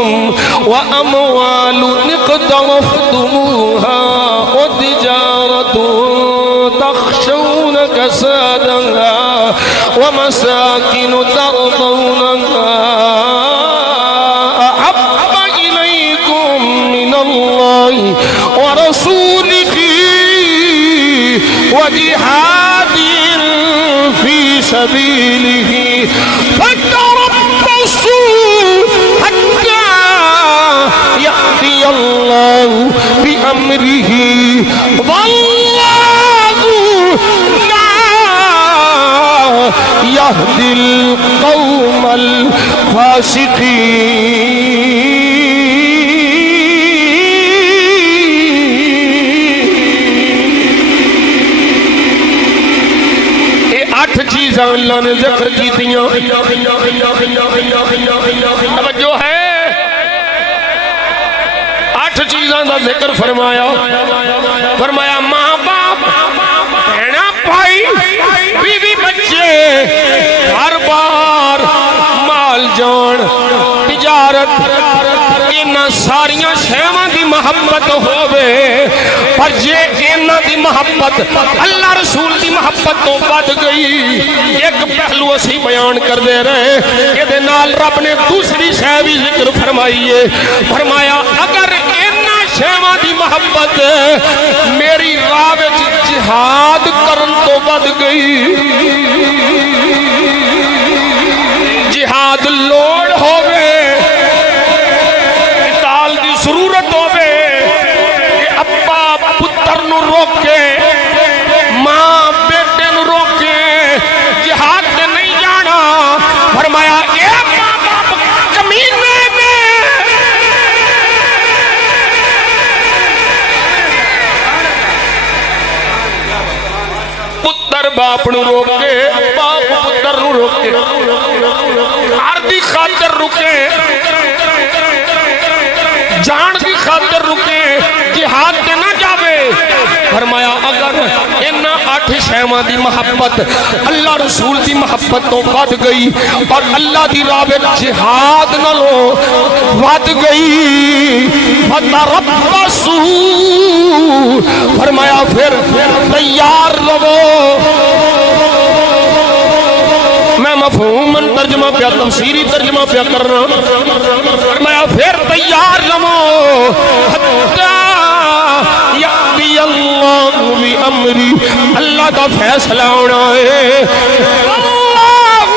وَأَمْوَالٌ اقْتَرَفْتُمُوهَا وَتِجَارَةٌ تَخْشَوْنَ كَسَادَهَا وَمَسَاكِنُ تَرْضَوْنَهَا ورسوله وجهاد في سبيله فتربصوا حتى يأتي الله بأمره والله لا يهدي القوم الفاسقين. 8 چیزاں اللہ نے ذکر کی تیاں. توجہ ہے 8 چیزاں دا ذکر فرمایا. فرمایا ماں باپ، بہنا بھائی، بیوی بچے، گھر بار، مال جان، تجارت، انہاں ساریاں شیواں دی محبت ہووے. پر جے انہاں دی محبت اللہ رسول دی محبت تو بد گئی، ایک پہلو اسی بیان کر دے رہے کہ دے نال رب نے دوسری شے بھی ذکر فرمائی ہے. فرمایا اگر انہاں شیواں دی محبت میری راہ وچ جہاد کرن تو بد گئی، جہاد لوڑ ہووے، قتال دی ضرورت ہووے کہ ابا پتر نو روکے، ماں بیٹے نو روکے، جہاد تے نہیں جانا. فرمایا اے ماں باپ کمینے میں نو روکے ہر دی خاطر رکے جان دی خاطر رکے جہاد تے نہ جاوے فرمایا اگر انہاں 8 شیواں دی محبت اللہ رسول دی محبت تو ود گئی اور اللہ دی راہ وچ جہاد نالوں ود گئی فتربصوا فرمایا پھر تیار رہو میں مفہوماً ترجمہ پہ تفسیری ترجمہ پہ کرنا فرمایا پھر تیار رہو حتی یأتی اللہ بامری اللہ کا فیصلہ ہونا ہے اللہ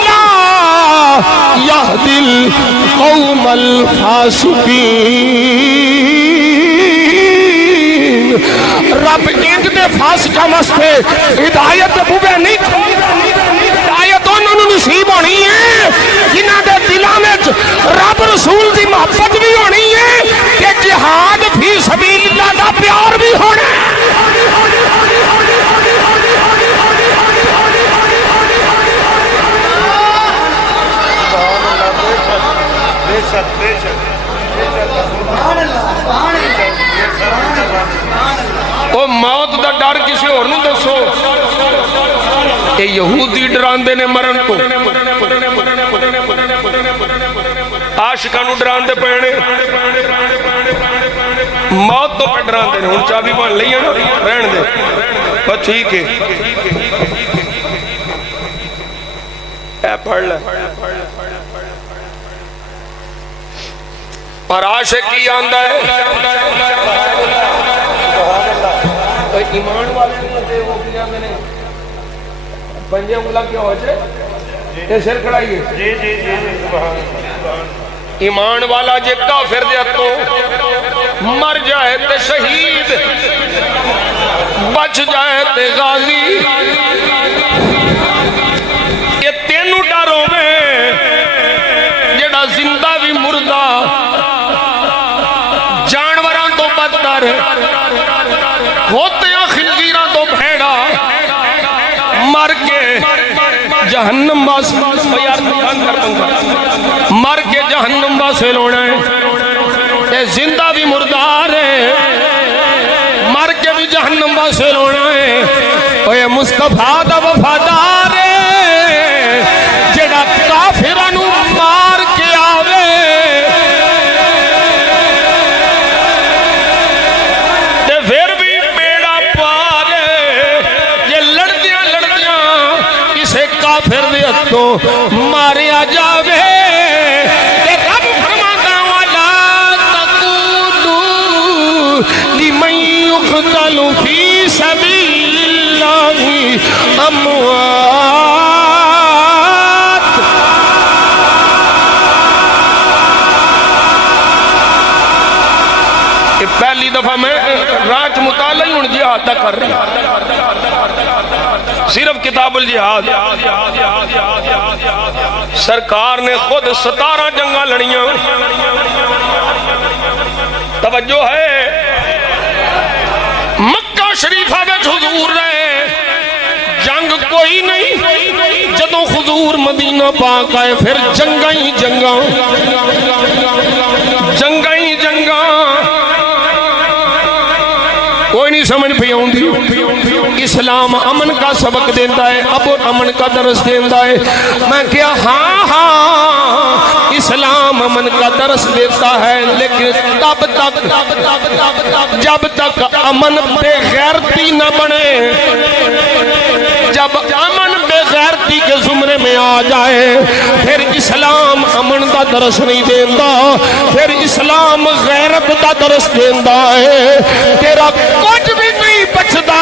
لا یہدی القوم الفاسقین رب انج دے فاسقاں واسطے ہدایت بوے نہیں ہدایت انہوں نصیب ہونی ہے جنہاں دے دلاں وچ رب رسول دی محبت بھی ہونی ہے کہ جہاد فی سبیل اللہ دا پیار بھی ہونا ہے او موت دا ڈر کسی اور نو دسو اے یہودی ڈراندے نے مرن تو عاشقاں نو ڈراندے پینے موت تو پہ ڈراندے نے ہن چابی بن لئی نا رہن دے بس ٹھیک ہے اے پڑھ لے اور عاشق کی آندہ ہے ایمان والے نہیں ہوتے وہ کی آندہ نہیں بنجے انگلہ کیا ہو جائے یہ سر کھڑائی ہے ایمان والا جے کافر دے تو مر جائے تے شہید بچ جائے تے غازی یہ تینوں ڈروں میں جڑا زندہ بھی مردہ جانوراں تو بدتر ہوتے ہیں خنزیراں تو بھیڑا مر کے جہنم باس مر کے جہنم باسے لونا ہے اے زندہ بھی مردار ہے مر کے بھی جہنم باسے لونا ہے اے مصطفیٰ دا وفادار ہے جڑا کافرانو مار کے آوے تے پھر بھی بیڑا پارے یہ لڑدیاں اسے کافر دے ہتھوں ماریا جاوے تے رب فرماتا والا تقولوا لمن يقتل في سبيل الله اموات پہلی دفعہ میں راج مطالعہ ہوں جہاد کر رہا صرف کتاب الجہاد سرکار نے خود 17 جنگاں لڑیاں توجہ ہے مکہ شریفہ میں حضور رہے جنگ کوئی نہیں جدوں حضور مدینہ پاک آئے پھر جنگاں ہی جنگاں کوئی نہیں سمجھ پہ ہوندی اسلام امن کا سبق دیتا ہے اب امن کا درس دیتا ہے میں کیا ہاں اسلام امن کا درس دیتا ہے لیکن تب تک جب تک امن بے غیرتی نہ بنے جب امن بے غیرتی کے زمرے میں آ جائے پھر اسلام امن کا درس نہیں دیتا پھر اسلام غیرت کا درس دیتا ہے تیرا کچھ بھی نہیں بچتا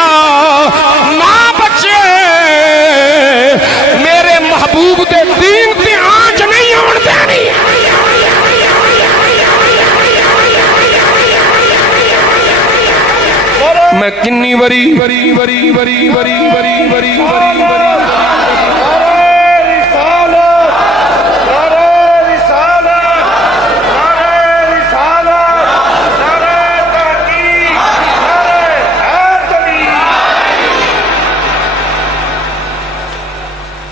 نہ بچے میرے محبوب دے دین تے آنچ نہیں آن دینی میں کنی وری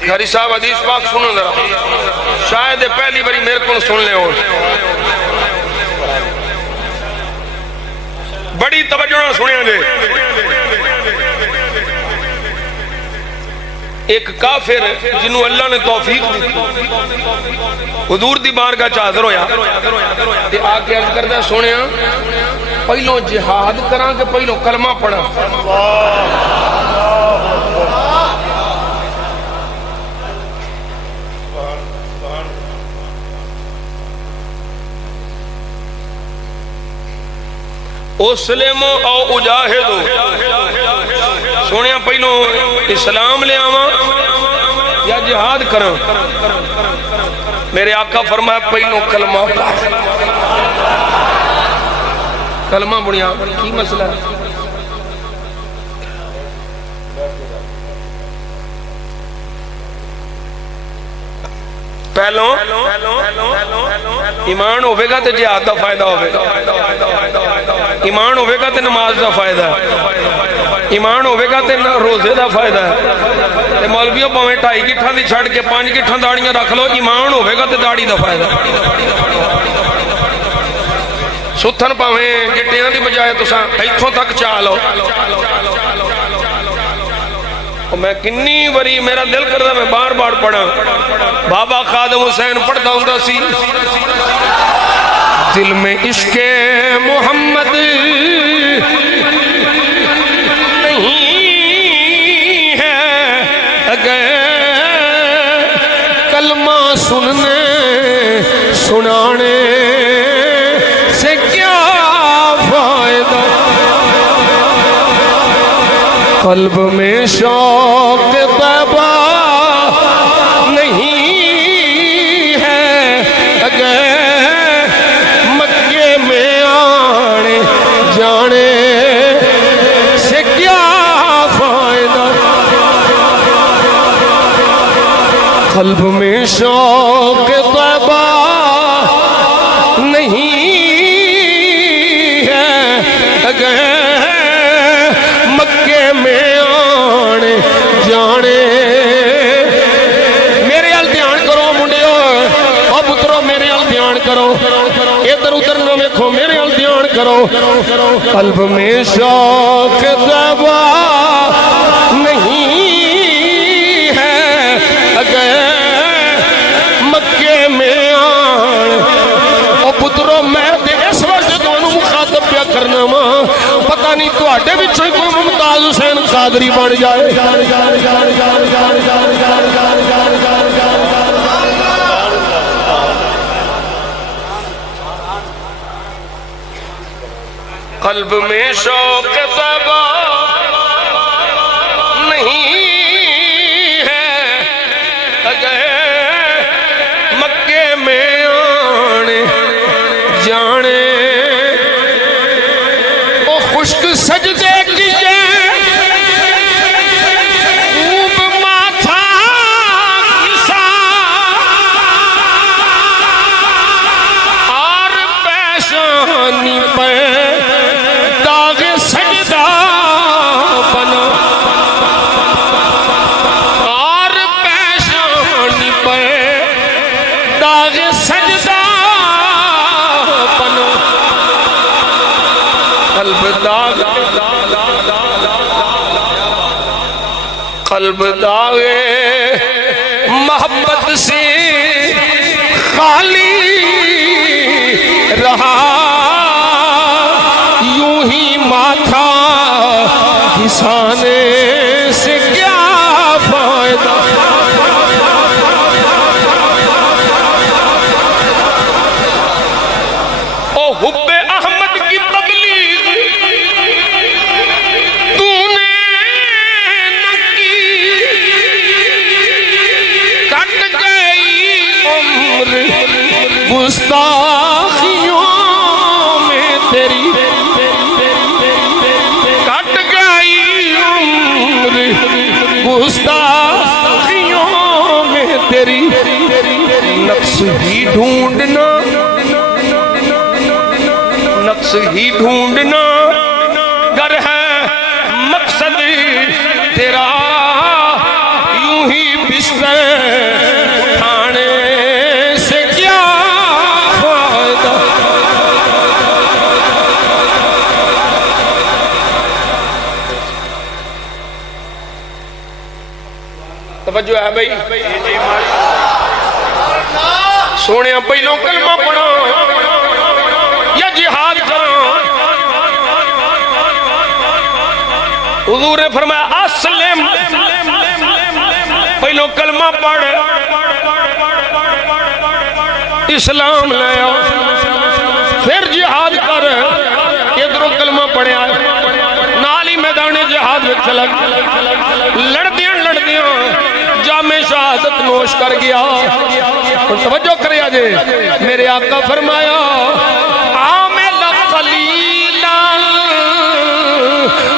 گھری صاحب حدیث پاک سنو ذرا، شاید پہلی باری میرے کو سن لے ہو، بڑی توجہ نہ سنیا جے۔ ایک کافر جنہوں اللہ نے توفیق دی حضور دی بارگاہ چ حاضر ہویا تے آ کے عرض کردا سونیا پہلو جہاد کراں کہ پہلو کلمہ پڑھاں؟ اسلمو او اجاہدو، سونیا پہلو اسلام لے آواں یا جہاد کراں؟ میرے آقا فرمایا پہلو کلمہ پڑھ۔ کلمہ بنیا کی مسئلہ ہے؟ پہلو ایمان ہوئے گا تے جہاد دا فائدہ ہوئے گا، ایمان ہوئے گا تے نماز دا فائدہ ہے، ایمان ہوئے گا تے روزے دا فائدہ ہے۔ تے مولویوں پاویں 2.5 گٹھاں دی چھڑ کے 5 گٹھاں داڑیاں رکھ لو، ایمان ہوئے گا تے داڑی دا فائدہ ہے۔ ستھن پاویں گٹیاں دی بجائے تساں ایتھوں تک چاہ لو۔ میں کنی وری میرا دل کردا میں بار بار پڑھا، بابا خادم حسین پڑھتا ہوں سی، دل میں عشق محمد نہیں ہے، اگر کلمہ سننے سنانے سے کیا فائدہ، قلب میں شوق طیبہ نہیں ہے، اگر مکے میں آنے جانے سے کیا فائدہ، قلب میں شوق طیبہ نہیں ہے، اگر مکے میں آنے جانے۔ میرے ال دھیان کرو منڈیو، او پترو میرے ال دھیان کرو، ادھر ادھر نہ ویکھو، میرے ال دھیان کرو۔ قلب میں شوق طیبہ نہیں ہے، اگر مکے میں آنے۔ او پترو میں تے اس وقت تانوں مخاطب پیا کرنا وا، پتہ نہیں تواڈے وچوں کوئی ممتاز حسین قادری بن جائے۔ قلب میں شوق طیبہ نہیں ہے، اگر مکے میں آنے جانے۔ او خشک سجدے کیجئے خوب ماتھا کسا، اور پیشانی پر داغ سجدہ بنا، اور پیشانی پر داغ سجدہ بنا۔ قلب داغ قلب داغ محبت سے خالی رہا، یوں ہی ماتھا کسانے سے کیا فائدہ۔ او حب احمد کی تبلیغ تو نے نہ کی، کٹ گئی عمر گستاخیوں میں تیری، کٹ گئی عمر گستاخیوں میں تیری، نقص ہی ڈھونڈنا، نقص ہی ڈھونڈنا گر ہے مقصد تیرا، یوں ہی بستر توجہ ہے بھائی سونے پہلوں کلمہ پڑھا یا جہاد کرو حضور نے فرمایا اسلم پہلوں کلمہ پڑھ اسلام لے آؤ پھر جہاد کر ادھروں کلمہ پڑھیا نال ہی میدان جہاد میں چلا لڑدیاں جامع شہادت نوش کر گیا توجہ کریا جے میرے آقا فرمایا عامل قلیلا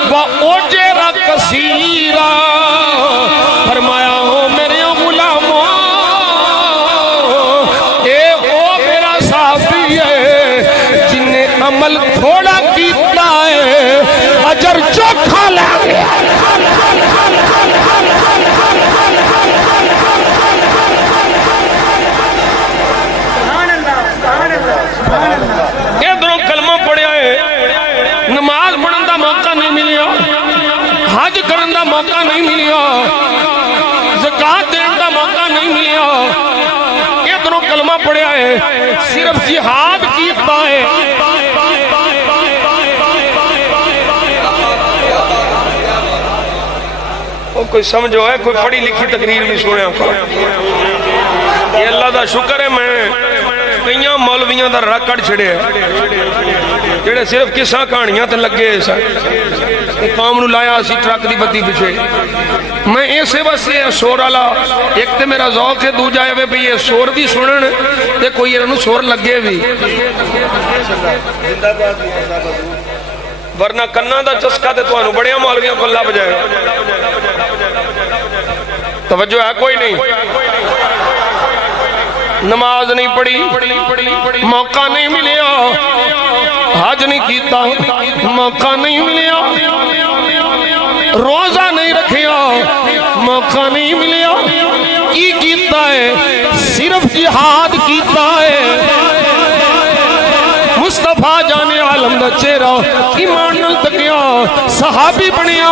و اجر کثیرا فرمایا ہو میرے غلاموں اے او میرا صحابی ہے جن نے عمل تھوڑا کیتا ہے اجر چوکھا لے گیا ادھروں کلمہ پڑھیا ہے نماز پڑھن دا موقع نہیں ملیا حج کرن دا موقع نہیں ملیا زکات دین دا موقع نہیں ملیا ادھروں کلمہ پڑھیا ہے صرف جہاد کیتا ہے کوئی سمجھو ہے کوئی پڑھی لکھی تقریر بھی سنے یہ اللہ دا شکر ہے میں کئیاں مولویاں دا رکڑ چھڑے ہیں جڑے صرف کساں کہانیاں تے لگے قوم نو لایا اسی ٹرک دی بتی پچھے میں ایسے بس یہ سور والا ایک تے میرا ذوق ہے دو جائے بھی یہ سور بھی سنن تے کوئی انہوں سور لگے بھی ورنہ کنہ دا چسکا تے تو انہوں بڑیاں مولویاں کو اللہ بجائے گا توجہ ہے کوئی نہیں نماز نہیں پڑھی موقع نہیں ملیا حج نہیں کیتا موقع نہیں ملیا روزہ نہیں رکھیا موقع نہیں ملیا کی کیتا ہے صرف جہاد کیتا ہے مصطفیٰ جانے عالم دا چہرہ ایمان نال تکیا صحابی بنیا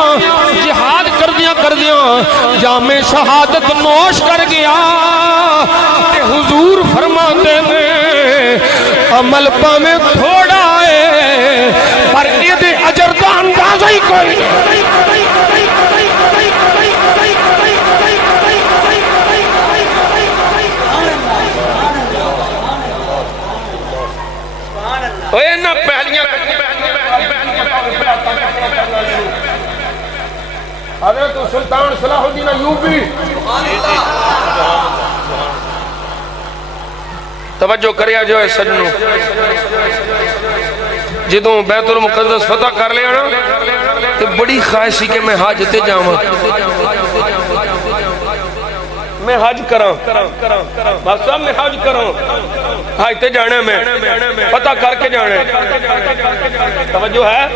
جہاد کر دیا جامع شہادت نوش کر گیا تے حضور فرماتے میں عمل پا میں تھوڑا ہے پر یہ اجر دا اندازہ ہی کوئی اوہ نہ پہلیاں حضرت سلطان صلاح الدین ایوبی توجہ کریا جو ہے سجنوں جدوں بیت المقدس فتح کر لیا نا تو بڑی خواہش سی کہ میں حج تے جاواں میں حج کراں بس صاحب میں حج کراں حج تے جانا میں فتح کر کے جانا توجہ ہے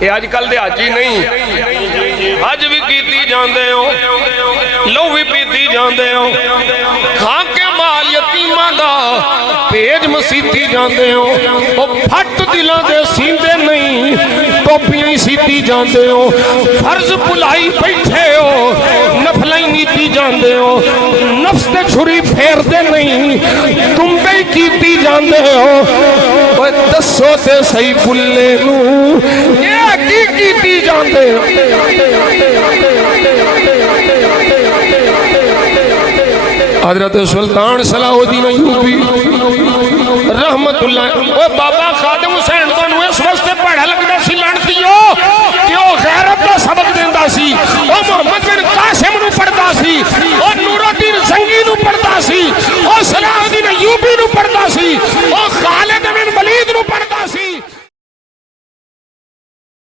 یہ آج کل دے حجی نہیں حج بھی کیتی جاندے ہو لو بھی پیتی جاندے ہو کھان کے مال یتیمہ دا پیج مسیتی جاندے ہو وہ پھٹ دلوں دے سیندے نہیں ٹوپیاں ہی سیتی جاندے ہو فرض بلائی بیٹھے ہو نفلیں نیتی جاندے ہو نفس دے چھری پھیر دے نہیں تم بے کیتی جاندے ہو وہ دسو تے صحیح بلے نو کیتی جاندے حضرت سلطان صلاح الدین ایوبی رحمت اللہ اوہ بابا خادم حسین تو انہوں اس وقت پڑھا لگتا سی لڑتی ہو کہ وہ غیرت کا سبق دیندہ سی